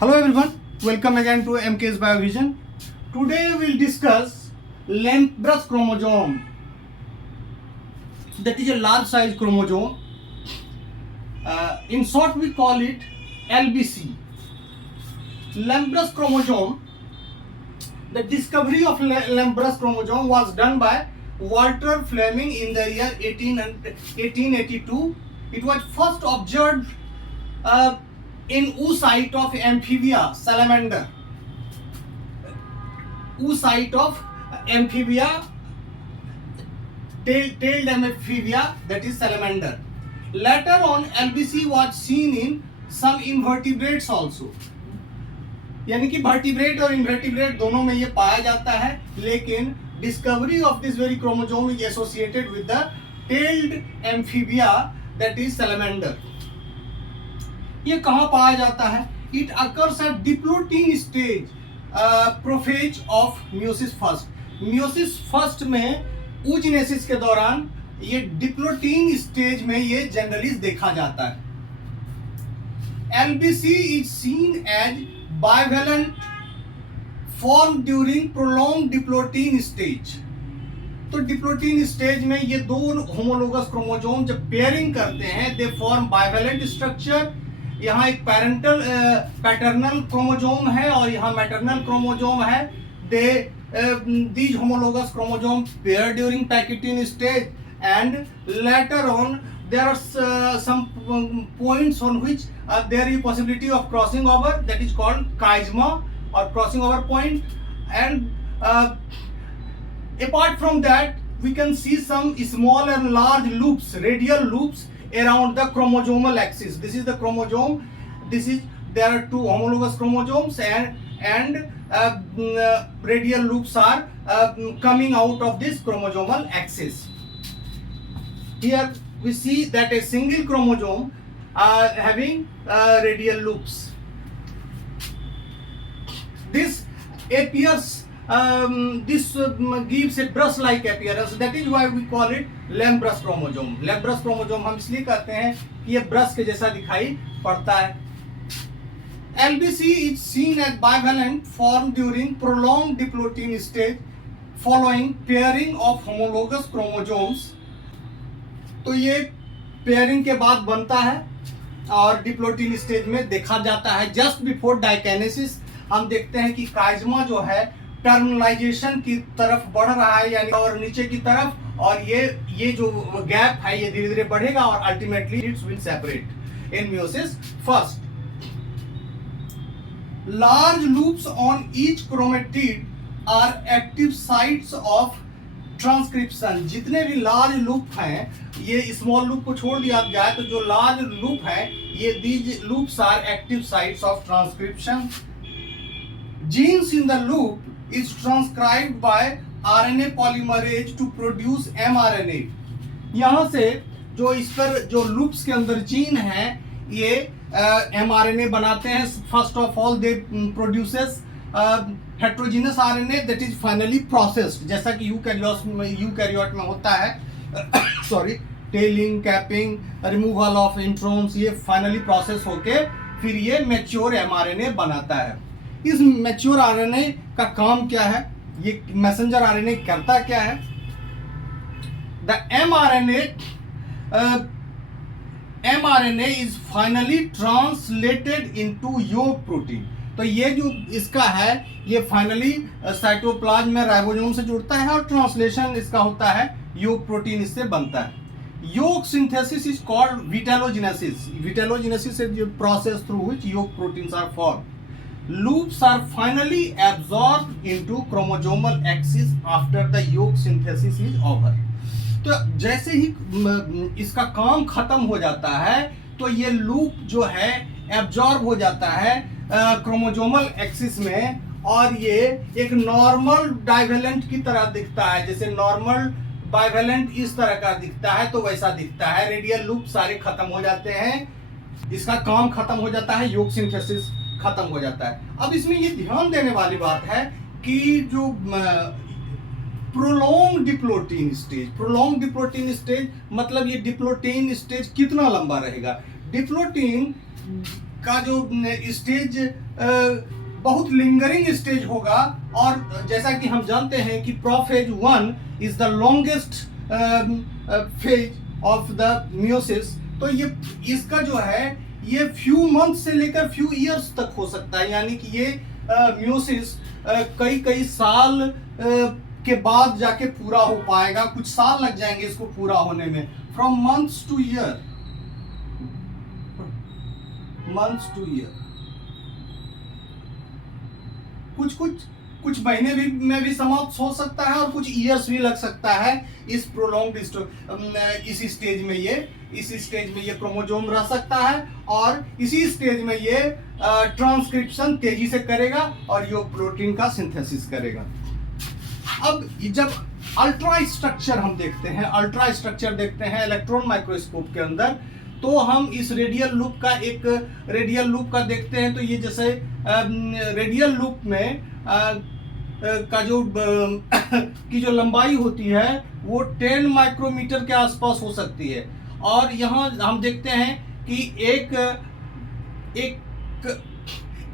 Hello everyone, welcome again to MK's Biovision. Today we'll discuss Lamprus chromosome. That is a large size chromosome. In short we call it LBC. Lamprus chromosome. The discovery of Lamprus chromosome was done by Walter Fleming in the year 1882. It was first observed in oocyte of amphibia salamander. Oocyte of amphibia, tailed amphibia, that is salamander. Later on LBC was seen in some invertebrates also. यानी कि vertebrate और invertebrate दोनों में ये पाया जाता है, लेकिन discovery of this very chromosome is associated with the tailed amphibia that is salamander. ये कहाँ पाया जाता है? It occurs at diplotene stage prophase of meiosis first. Meiosis first में oogenesis के दौरान ये डिप्लोटीन स्टेज में ये जनरली देखा जाता है. LBC is seen as bivalent form during prolonged diplotin stage. तो डिप्लोटीन स्टेज में ये दो होमोलोगस क्रोमोसोम जब पेयरिंग करते हैं दे फॉर्म बाइवेलेंट स्ट्रक्चर. यहाँ एक पैटर्नल क्रोमोसोम है और यहाँ मैटरनल क्रोमोसोम है. these homologous chromosome pair during Pachytene stage, and later on there are some points on which there is possibility of crossing over, that is called chiasma or crossing over point. And apart from that we can see some small and large loops, radial loops around the chromosomal axis. This is the chromosome. There are two homologous chromosomes and radial loops are coming out of this chromosomal axis. Here we see that a single chromosome having radial loops. This appears, this gives a brush-like appearance. That is why we call it Lamprus chromosome. Lamprus chromosome हम इसलिए कहते हैं कि ये brush के जैसा दिखाई पड़ता है. LBC is seen as bivalent form during prolonged diplotin stage following pairing of homologous chromosomes. तो ये पेयरिंग के बाद बनता है और डिप्लोटीन स्टेज में देखा जाता है. जस्ट बिफोर डाइकेनेसिस हम देखते हैं कि काइजमा जो है टर्मिनलाइजेशन की तरफ बढ़ रहा है, यानी और नीचे की तरफ, और ये जो गैप है ये धीरे धीरे बढ़ेगा और ultimately it's will separate in meiosis first. Large loops on each chromatid are active sites of transcription. जितने भी लार्ज लूप हैं, ये स्मॉल लूप को छोड़ दिया जाए तो जो लार्ज लूप है ये these loops are active sites of transcription. Genes in the loop is transcribed by RNA polymerase to produce mRNA. यहाँ से जो इस पर जो लूप्स के अंदर जीन हैं ये mRNA बनाते हैं. First of all they produces heterogeneous RNA that is finally processed, जैसा कि यूकैरियोट में होता है. Sorry, telling, capping, removal of introns, ये फाइनली प्रोसेस होके फिर ये मैच्योर mRNA बनाता है. इस मैच्योर RNA का काम क्या है? ये मैसेंजर RNA करता क्या है? The mRNA is finally translated into yolk protein. तो ये जो इसका है ये फाइनली साइटोप्लाज्म में राइबोसोम से जुड़ता है और ट्रांसलेशन इसका होता है योक प्रोटीन, इससे बनता है. Yolk synthesis is called vitellogenesis. Vitellogenesis is the process through which yolk proteins are formed. Loops are finally absorbed into chromosomal axis after the yolk synthesis is over. तो जैसे ही इसका काम खत्म हो जाता है तो ये लूप जो है एब्जॉर्ब हो जाता है क्रोमोसोमल एक्सिस में, और ये एक नॉर्मल डाइवेलेंट की तरह दिखता है. जैसे नॉर्मल बाइवेलेंट इस तरह का दिखता है तो वैसा दिखता है. रेडियल लूप सारे खत्म हो जाते हैं, इसका काम खत्म हो जाता है, योग सिंथेसिस खत्म हो जाता है. अब इसमें ये ध्यान देने वाली बात है कि जो प्रोलॉन्ग डिप्लोटीन स्टेज मतलब ये डिप्लोटीन स्टेज कितना लंबा रहेगा. डिप्लोटीन का जो स्टेज बहुत लिंगरिंग स्टेज होगा, और जैसा कि हम जानते हैं कि prophase 1 is the longest phase of the meiosis. तो ये इसका जो है ये फ्यू मंथ से लेकर फ्यू इयर्स तक हो सकता है, यानी कि ये मियोसिस कई कई साल के बाद जाके पूरा हो पाएगा, कुछ साल लग जाएंगे इसको पूरा होने में, from months two year, months two year. कुछ महीने में भी समाप्त हो सकता है और कुछ ईयर्स भी लग सकता है इस प्रोलॉन्ग्ड इस स्टेज में ये क्रोमोसोम रह सकता है, और इसी स्टेज में ये ट्रांसक्रिप्शन तेजी से करेगा और ये प्रोटीन का सिंथेसिस करेगा। अब जब अल्ट्रा स्ट्रक्चर हम देखते हैं इलेक्ट्रॉन माइक्रोस्कोप के अंदर, तो हम इस रेडियल लूप का देखते हैं। तो ये जैसे रेडियल लूप में का जो की जो लंबाई होती है वो 10 माइक्रोमीटर के आसपास हो सकती है, और यहाँ हम देखते हैं कि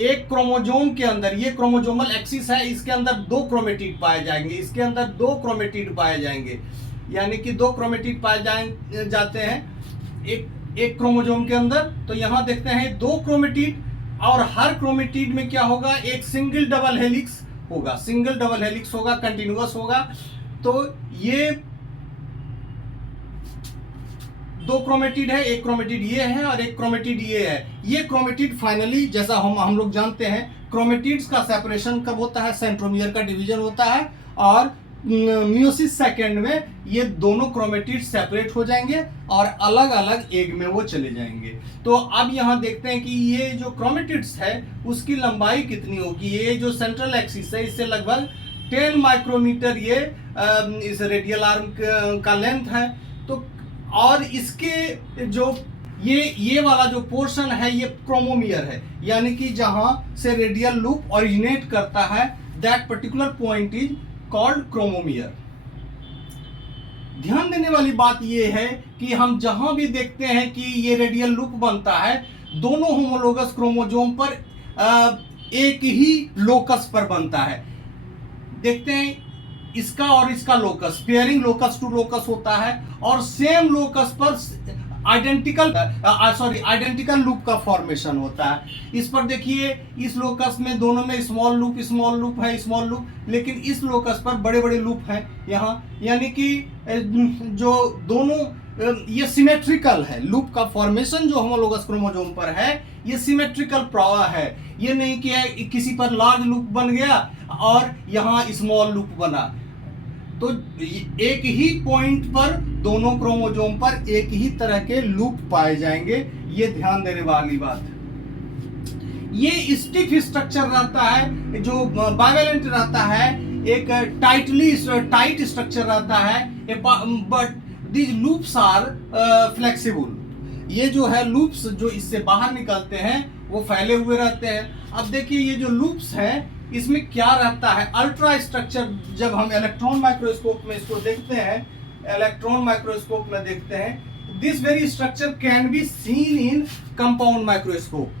एक क्रोमोसोम के अंदर, ये क्रोमोसोमल एक्सिस है, इसके अंदर दो क्रोमेटिड पाए जाएंगे, यानी कि दो क्रोमेटिड पाए जाते हैं एक क्रोमोसोम के अंदर। तो यहाँ देखते हैं दो क्रोमेटिड, और हर क्रोमेटिड में क्या होगा, एक सिंगल डबल हेलिक्स होगा, कंटिन्यूअस होगा। तो ये दो क्रोमेटिड है, एक क्रोमेटिड ये है और एक क्रोमेटिड ये है। ये क्रोमेटिड फाइनली, जैसा हम लोग जानते हैं, क्रोमेटिड्स का सेपरेशन कब होता है, सेंट्रोमियर का डिवीजन होता है, और मियोसिस सेकेंड में ये दोनों क्रोमेटिड सेपरेट हो जाएंगे और अलग अलग एग में वो चले जाएंगे। तो अब यहाँ देखते हैं कि ये जो क्रोमेटिड्स है उसकी लंबाई कितनी होगी। ये जो सेंट्रल एक्सिस है इससे लगभग 10 माइक्रोमीटर ये इस रेडियल आर्म का लेंथ है। तो और इसके जो ये वाला जो पोर्शन है ये क्रोमोमियर है, यानी कि जहां से रेडियल लूप ओरिजिनेट करता है, that particular point is called chromomere. ध्यान देने वाली बात यह है कि हम जहां भी देखते हैं कि ये रेडियल लूप बनता है, दोनों होमोलोगस क्रोमोसोम पर एक ही लोकस पर बनता है। देखते हैं इसका और इसका locus, pairing locus to locus होता है, और सेम लोकस पर आइडेंटिकल लूप का फॉर्मेशन होता है। इस पर देखिए, इस लोकस में दोनों में स्मॉल लूप है, लेकिन इस लोकस पर बड़े बड़े लूप हैं यहाँ, यानी कि जो दोनों ये सिमेट्रिकल है। लूप का फॉर्मेशन जो होमोलोगस क्रोमोसोम पर है ये सिमेट्रिकल प्रवाह है, ये नहीं कि किसी पर लार्ज लूप बन गया और यहाँ स्मॉल लूप बना। तो एक ही पॉइंट पर दोनों क्रोमोसोम पर एक ही तरह के लूप पाए जाएंगे, ये ध्यान देने वाली बात है। ये स्टिफ स्ट्रक्चर रहता है, जो बाइवेलेंट रहता है, एक टाइट स्ट्रक्चर रहता है, but these loops are flexible। ये जो है लूप्स जो इससे बाहर निकलते हैं वो फैले हुए रहते हैं। अब देखिए ये जो लूप्स हैं इसमें क्या रहता है, अल्ट्रा स्ट्रक्चर जब हम इलेक्ट्रॉन माइक्रोस्कोप में इसको देखते हैं, this very structure can be seen in compound microscope.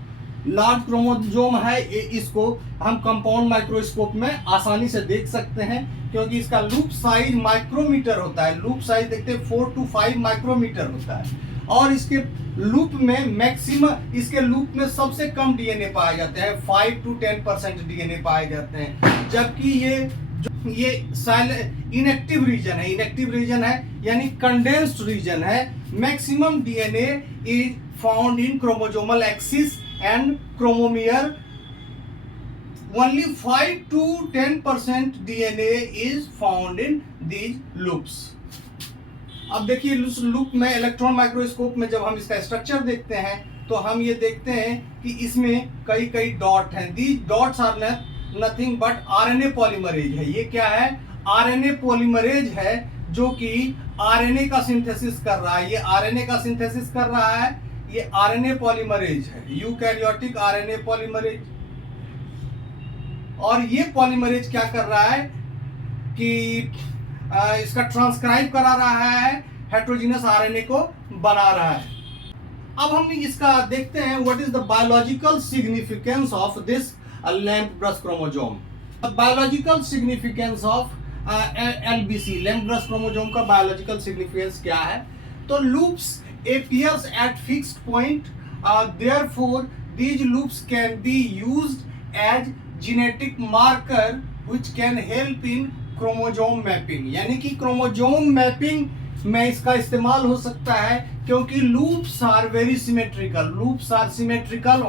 Large chromosome है, इसको हम कंपाउंड माइक्रोस्कोप में आसानी से देख सकते हैं, क्योंकि इसका लूप साइज माइक्रोमीटर होता है। लूप साइज देखते हैं 4 to 5 माइक्रोमीटर होता है, और इसके लूप में मैक्सिमम, इसके लूप में सबसे कम डीएनए पाए जाते हैं, 5 to 10% डीएनए पाए जाते हैं। जबकि ये इनएक्टिव रीजन है, यानी कंडेंस्ड रीजन है। Maximum DNA is found in chromosomal axis and chromomere। Only 5 to 10% DNA is found in these loops। अब देखिए इस लूप में इलेक्ट्रॉन माइक्रोस्कोप में जब हम इसका स्ट्रक्चर देखते हैं तो हम ये देखते हैं कि इसमें कई डॉट हैं। These dots are nothing but RNA polymerase है। ये क्या है, RNA पॉलीमरेज है, जो कि RNA का सिंथेसिस कर रहा है। ये RNA का सिंथेसिस कर रहा है, ये RNA पॉलीमरेज है, यूकैरियोटिक RNA पॉलीमरेज। और ये पॉलीमरेज क्या कर रहा है कि इसका ट्रांसक्राइब करा रहा है, हेट्रोजीनस RNA को बना रहा है। अब हम इसका देखते हैं what is the biological significance of this lamp brush chromosome. Biological significance of LBC lamp brush chromosome का बायोलॉजिकल सिग्निफिकेंस क्या है? तो loops appears at fixed point, therefore these loops can be used as genetic marker which can help in chromosome mapping। यानी कि chromosome mapping में इसका इस्तेमाल हो सकता है, क्योंकि loops are very symmetrical, loops are symmetrical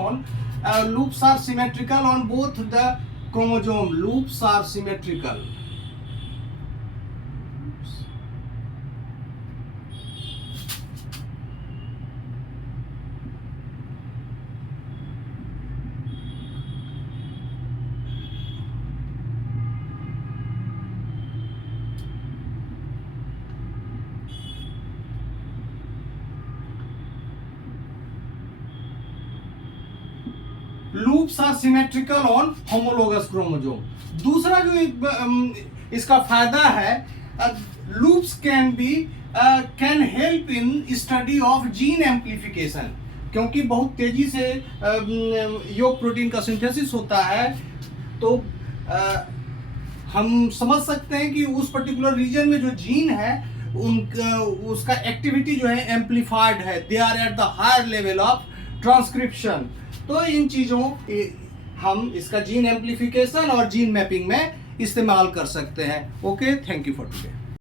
on both the chromosome, loops are symmetrical. Loops are symmetrical on homologous chromosome. दूसरा जो इसका फायदा है, loops can help in study of gene amplification, क्योंकि बहुत तेजी से योग प्रोटीन का सिंथेसिस होता है, तो हम समझ सकते हैं कि उस पर्टिकुलर रीजन में जो जीन है उसका एक्टिविटी जो है एम्प्लीफाइड है, they are at the higher level of transcription. तो इन चीज़ों हम इसका जीन एम्प्लीफिकेशन और जीन मैपिंग में इस्तेमाल कर सकते हैं। Okay, thank you for today.